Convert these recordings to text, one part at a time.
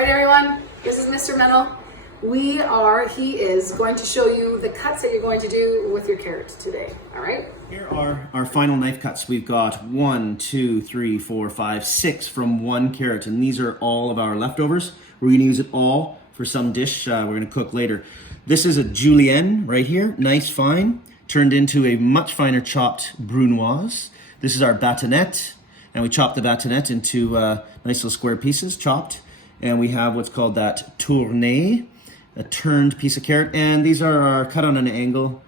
right, everyone, this is Mr. Mennel. He is going to show you the cuts that you're going to do with your carrots today, all right? Here are our final knife cuts. We've got 1, 2, 3, 4, 5, 6 from one carrot, and these are all of our leftovers. We're gonna use it all for some dish we're gonna cook later. This is a julienne right here, nice fine, turned into a much finer chopped brunoise. This is our bâtonnet, and we chopped the bâtonnet into nice little square pieces, chopped. And we have what's called that tournée, a turned piece of carrot. And these are our cut on an angle,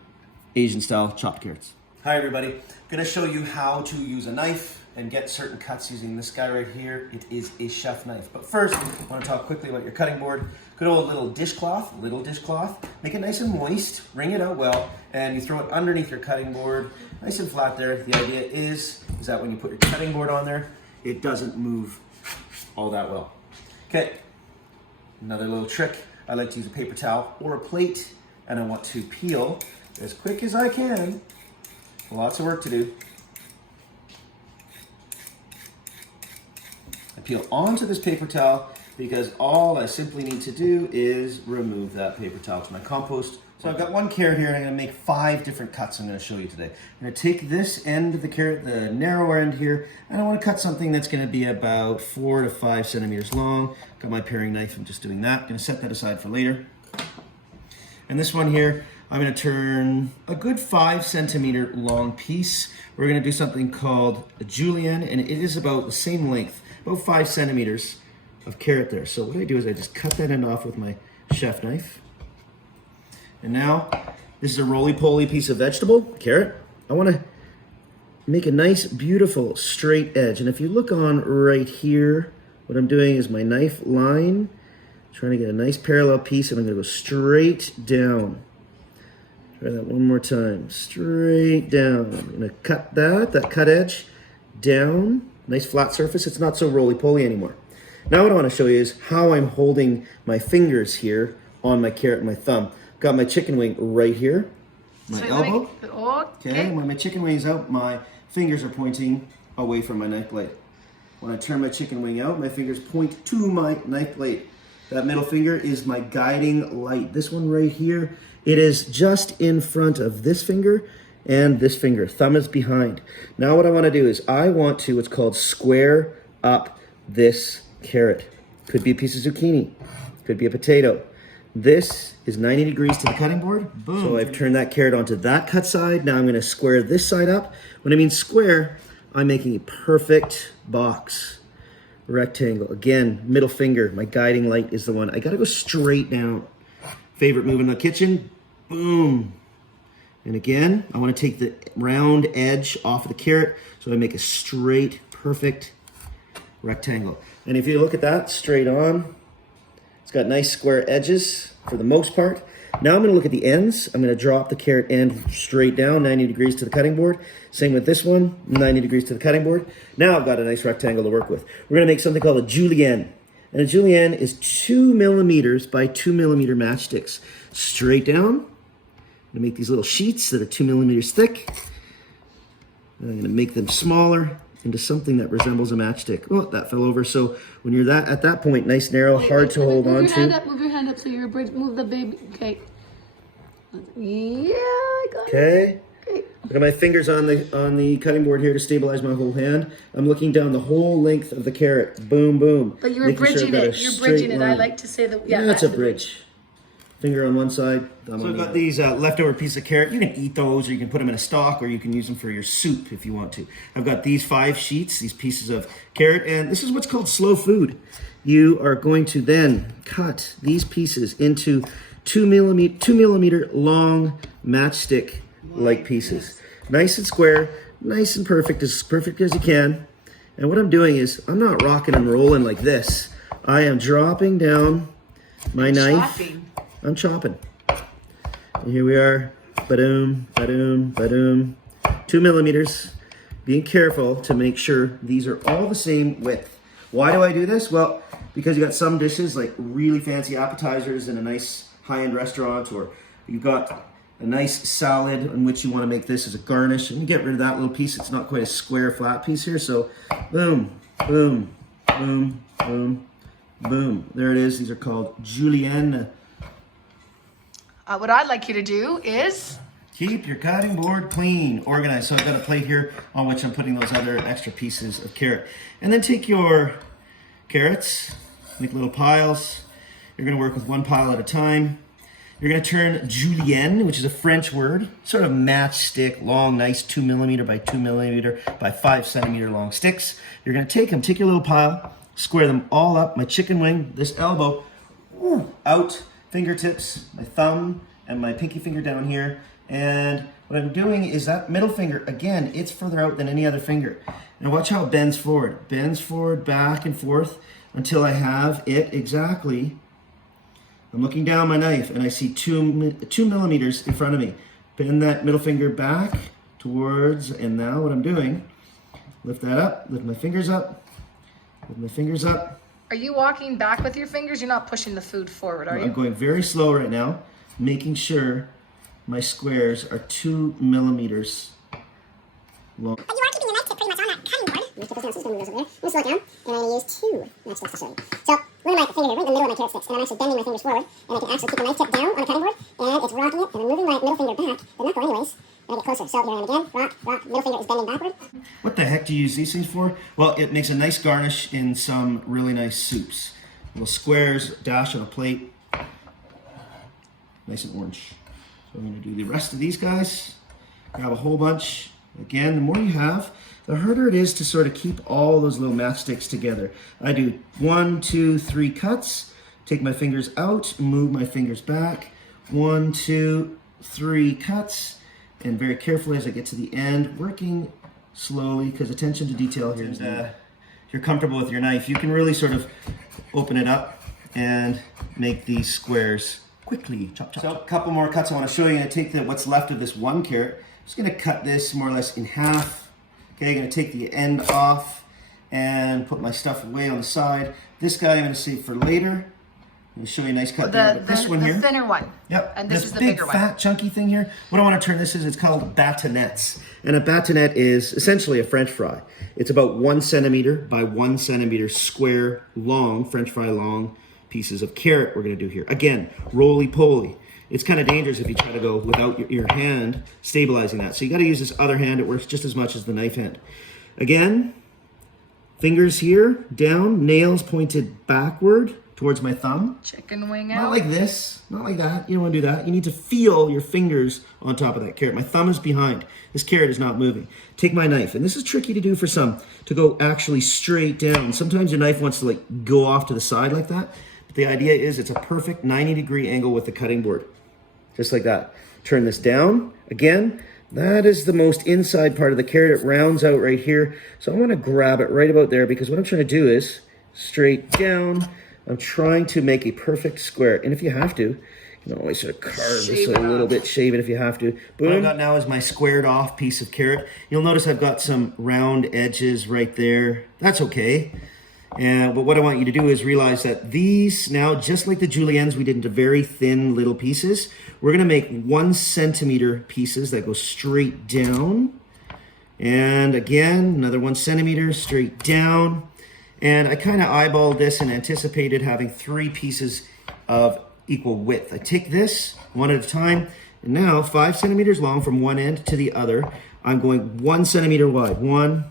Asian style chopped carrots. Hi everybody, I'm gonna show you how to use a knife and get certain cuts using this guy right here. It is a chef knife. But first, I wanna talk quickly about your cutting board. Good old little dishcloth, make it nice and moist, wring it out well, and you throw it underneath your cutting board, nice and flat there. The idea is that when you put your cutting board on there, it doesn't move all that well. Okay, another little trick. I like to use a paper towel or a plate, and I want to peel as quick as I can. Lots of work to do. I peel onto this paper towel because all I simply need to do is remove that paper towel to my compost. So I've got one carrot here, and I'm gonna make 5 different cuts I'm gonna show you today. I'm gonna take this end of the carrot, the narrower end here, and I wanna cut something that's gonna be about 4 to 5 centimeters long. Got my paring knife, I'm just doing that. Gonna set that aside for later. And this one here, I'm gonna turn a good 5 centimeter long piece. We're gonna do something called a julienne, and it is about the same length, about 5 centimeters of carrot there. So what I do is I just cut that end off with my chef knife. And now, this is a roly-poly piece of vegetable, carrot. I wanna make a nice, beautiful, straight edge. And if you look on right here, what I'm doing is my knife line, trying to get a nice parallel piece, and I'm gonna go straight down. Try that one more time, straight down. I'm gonna cut that cut edge down, nice flat surface. It's not so roly-poly anymore. Now what I wanna show you is how I'm holding my fingers here on my carrot and my thumb. Got my chicken wing right here, my elbow. Okay, when my chicken wing is out, my fingers are pointing away from my knife blade. When I turn my chicken wing out, my fingers point to my knife blade. That middle finger is my guiding light. This one right here, it is just in front of this finger and this finger. Thumb is behind. Now what I want to do is I want to, what's called square up this carrot. Could be a piece of zucchini, could be a potato. This is 90 degrees to the cutting board. Boom. So I've turned that carrot onto that cut side. Now I'm gonna square this side up. When I mean square, I'm making a perfect box, rectangle. Again, middle finger, my guiding light is the one. I gotta go straight down. Favorite move in the kitchen, boom. And again, I wanna take the round edge off of the carrot, so I make a straight, perfect rectangle. And if you look at that, straight on, it's got nice square edges for the most part. Now I'm gonna look at the ends. I'm gonna drop the carrot end straight down, 90 degrees to the cutting board. Same with this one, 90 degrees to the cutting board. Now I've got a nice rectangle to work with. We're gonna make something called a julienne. And a julienne is 2 millimeters by 2 millimeter matchsticks. Straight down. I'm gonna make these little sheets that are 2 millimeters thick. And I'm gonna make them smaller into something that resembles a matchstick. Oh, that fell over. So when you're at that point, nice, narrow, hard to hold on to. Move your hand up so your bridge, move the baby. Okay. Yeah, I got it. Okay. I've got my fingers on the cutting board here to stabilize my whole hand. I'm looking down the whole length of the carrot. Boom, boom. But you're bridging it. You're bridging it. I like to say that. Yeah, that's a bridge. Finger on one side, thumb on the other. So I've got these leftover pieces of carrot. You can eat those, or you can put them in a stock, or you can use them for your soup if you want to. I've got these 5 sheets, these pieces of carrot, and this is what's called slow food. You are going to then cut these pieces into 2 millimeter long matchstick-like pieces. Nice and square, nice and perfect as you can. And what I'm doing is, I'm not rocking and rolling like this. I am dropping down my knife. I'm chopping. And here we are, ba-doom, ba-doom, ba-doom. 2 millimeters. Being careful to make sure these are all the same width. Why do I do this? Well, because you got some dishes like really fancy appetizers in a nice high-end restaurant, or you've got a nice salad in which you want to make this as a garnish, and you get rid of that little piece. It's not quite a square flat piece here, so boom, boom, boom, boom, Boom, there it is. These are called julienne. What I'd like you to do is Keep your cutting board clean, organized. So I've got a plate here on which I'm putting those other extra pieces of carrot. And then take your carrots, make little piles. You're gonna work with one pile at a time. You're gonna turn julienne, which is a French word, sort of matchstick, long, nice 2 millimeter by 2 millimeter by 5 centimeter long sticks. You're gonna take them, take your little pile, square them all up, my chicken wing, this elbow, out, fingertips, my thumb, and my pinky finger down here. And what I'm doing is that middle finger, again, it's further out than any other finger. And watch how it bends forward. It bends forward, back and forth until I have it exactly. I'm looking down my knife and I see 2 millimeters in front of me. Bend that middle finger back towards, and now what I'm doing, lift that up, lift my fingers up, lift my fingers up. Are you walking back with your fingers? You're not pushing the food forward, are you? I'm going very slow right now, making sure my squares are 2 millimeters long. But you are keeping the knife tip pretty much on that cutting board. I'm going to put those down, so I'm just going to move those over there. I'm going to slow it down, and I'm going to use 2 matchsticks to show you. So, where my finger here, right in the middle of my carrot sticks, and I'm actually bending my fingers forward, and I can actually keep the knife tip down on the cutting board, and it's rocking it, and I'm moving my middle finger back, the knuckle anyways, and I get closer. So, here I am again, rock, rock, middle finger is bending backward. What the heck do you use these things for? Well, it makes a nice garnish in some really nice soups. Little squares, dash on a plate, nice and orange. So I'm going to do the rest of these guys. Grab a whole bunch. Again, the more you have, the harder it is to sort of keep all those little matchsticks together. I do 1, 2, 3 cuts, take my fingers out, move my fingers back. 1, 2, 3 cuts, and very carefully as I get to the end, working slowly, because attention to detail here is if you're comfortable with your knife, you can really sort of open it up and make these squares quickly. Chop, chop. So a couple more cuts I want to show you. I'm going to take what's left of this one carrot. I'm just going to cut this more or less in half. Okay, I'm going to take the end off and put my stuff away on the side. This guy I'm going to save for later. I'm going to show you a nice cut there. But this one the here. The thinner one. Yep. And this is the big, bigger one. fat, chunky thing here. What I want to turn this is, it's called bâtonnets. And a bâtonnet is essentially a French fry. It's about 1 centimeter by 1 centimeter square long, French fry long pieces of carrot we're going to do here. Again, roly-poly. It's kind of dangerous if you try to go without your hand stabilizing that. So you got to use this other hand. It works just as much as the knife hand. Again, fingers here, down, nails pointed backward towards my thumb. Chicken wing out. Not like this, not like that. You don't want to do that. You need to feel your fingers on top of that carrot. My thumb is behind. This carrot is not moving. Take my knife, and this is tricky to do for some, to go actually straight down. Sometimes your knife wants to like go off to the side like that. But the idea is it's a perfect 90-degree angle with the cutting board. Just like that. Turn this down. Again, that is the most inside part of the carrot. It rounds out right here. So I want to grab it right about there, because what I'm trying to do is straight down. I'm trying to make a perfect square. And if you have to, you can always sort of carve this a little bit, shave it if you have to. Boom. What I've got now is my squared off piece of carrot. You'll notice I've got some round edges right there. That's okay. But what I want you to do is realize that these now, just like the juliennes we did into very thin little pieces, we're going to make 1 centimeter pieces that go straight down. And again, another 1 centimeter straight down. And I kind of eyeballed this and anticipated having 3 pieces of equal width. I take this one at a time, and now 5 centimeters long from one end to the other. I'm going 1 centimeter wide. 1,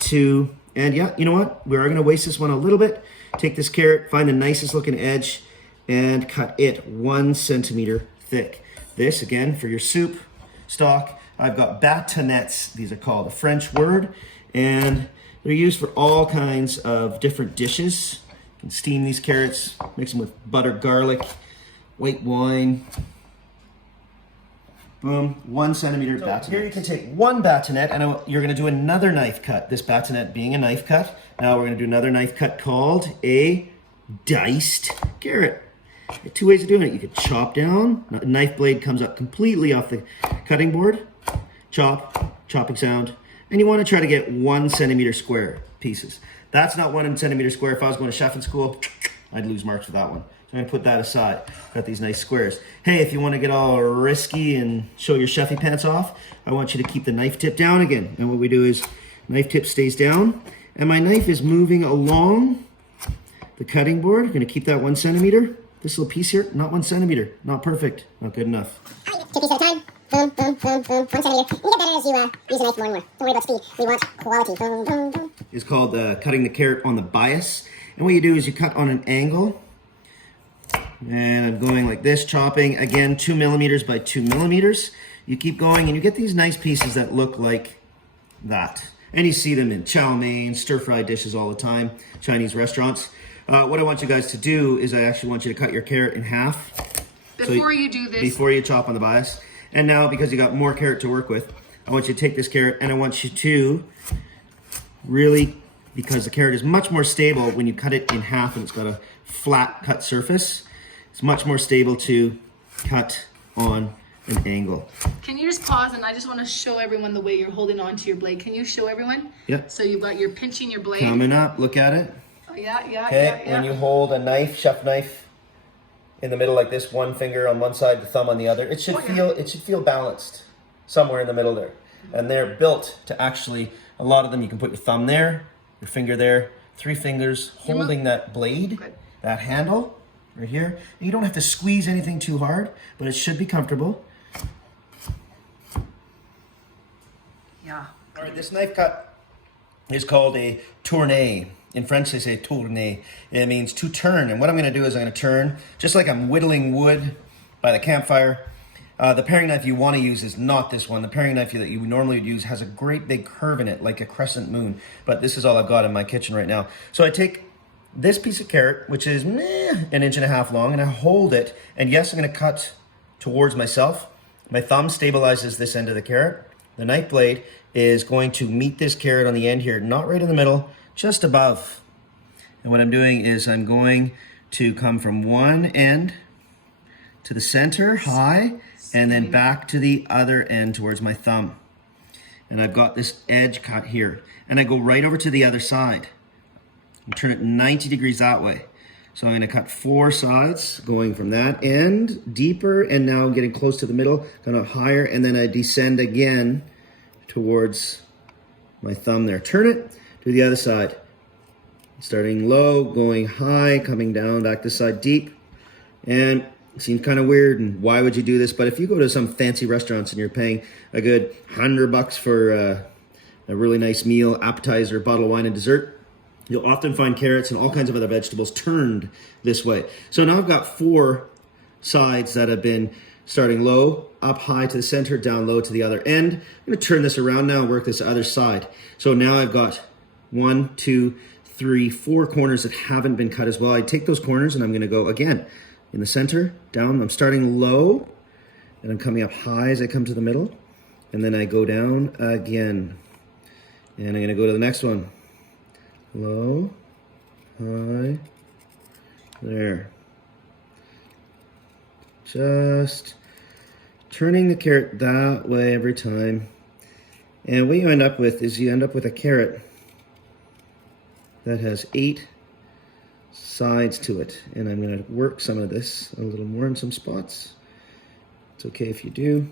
2, and yeah, you know what? We are going to waste this one a little bit. Take this carrot, find the nicest looking edge, and cut it 1 centimeter thick. This, again, for your soup stock, I've got bâtonnets, these are called, a French word, and they're used for all kinds of different dishes. You can steam these carrots, mix them with butter, garlic, white wine. Boom, 1 centimeter bâtonnet. Here you can take 1 bâtonnet, and you're going to do another knife cut. This bâtonnet being a knife cut. Now we're going to do another knife cut called a diced carrot. 2 ways of doing it. You could chop down. A knife blade comes up completely off the cutting board. Chop, chopping sound. And you want to try to get 1 centimeter square pieces. That's not 1 centimeter square. If I was going to chefing school, I'd lose marks with that one. So I'm going to put that aside. Got these nice squares. Hey, if you want to get all risky and show your chefy pants off, I want you to keep the knife tip down again. And what we do is knife tip stays down, and my knife is moving along the cutting board. I'm gonna keep that 1 centimeter. This little piece here, not 1 centimeter, not perfect, not good enough. 2 pieces at a time. Boom, boom, boom, boom. 1 centimeter. You can get better as you use a knife more and more. Don't worry about speed. We want quality. Boom, boom, boom. It's called cutting the carrot on the bias. And what you do is you cut on an angle. And I'm going like this, chopping, again, 2 millimeters by 2 millimeters. You keep going and you get these nice pieces that look like that. And you see them in chow mein, stir-fried dishes all the time, Chinese restaurants. What I want you guys to do is I actually want you to cut your carrot in half. Before you do this. Before you chop on the bias. And now, because you got more carrot to work with, I want you to take this carrot and I want you to really, because the carrot is much more stable when you cut it in half and it's got a flat cut surface, it's much more stable to cut on an angle. Can you just pause and I just want to show everyone the way you're holding on to your blade. Can you show everyone? Yep. So you've got, you're pinching your blade. Coming up, look at it. Oh, yeah, yeah, Okay, yeah. when you hold a knife, chef knife, in the middle like this, one finger on one side, the thumb on the other, it should feel balanced somewhere in the middle there. And they're built to actually, a lot of them, you can put your thumb there, your finger there, 3 fingers holding that blade, that handle right here. And you don't have to squeeze anything too hard, but it should be comfortable. Yeah. All right, this knife cut is called a tourné. In French, they say tourner. It means to turn. And what I'm going to do is I'm going to turn, just like I'm whittling wood by the campfire. The paring knife you want to use is not this one. The paring knife that you normally would use has a great big curve in it, like a crescent moon. But this is all I've got in my kitchen right now. So I take this piece of carrot, which is 1.5 inches long, and I hold it. And yes, I'm going to cut towards myself. My thumb stabilizes this end of the carrot. The knife blade is going to meet this carrot on the end here, not right in the middle, just above. And what I'm doing is I'm going to come from one end to the center, high, and then back to the other end towards my thumb. And I've got this edge cut here. And I go right over to the other side and turn it 90 degrees that way. So I'm going to cut 4 sides, going from that end, deeper, and now getting close to the middle, kind of higher, and then I descend again towards my thumb there. Turn it to the other side. Starting low, going high, coming down, back this side deep. And it seems kind of weird, and why would you do this? But if you go to some fancy restaurants and you're paying a good $100 for a really nice meal, appetizer, bottle of wine, and dessert, you'll often find carrots and all kinds of other vegetables turned this way. So now I've got 4 sides that have been starting low, up high to the center, down low to the other end. I'm going to turn this around now and work this other side. So now I've got 1, 2, 3, 4 corners that haven't been cut as well. I take those corners and I'm going to go again in the center, down. I'm starting low and I'm coming up high as I come to the middle. And then I go down again. And I'm going to go to the next one. Low, high, there. Just turning the carrot that way every time. And what you end up with is you end up with a carrot that has 8 sides to it. And I'm going to work some of this a little more in some spots. It's okay if you do.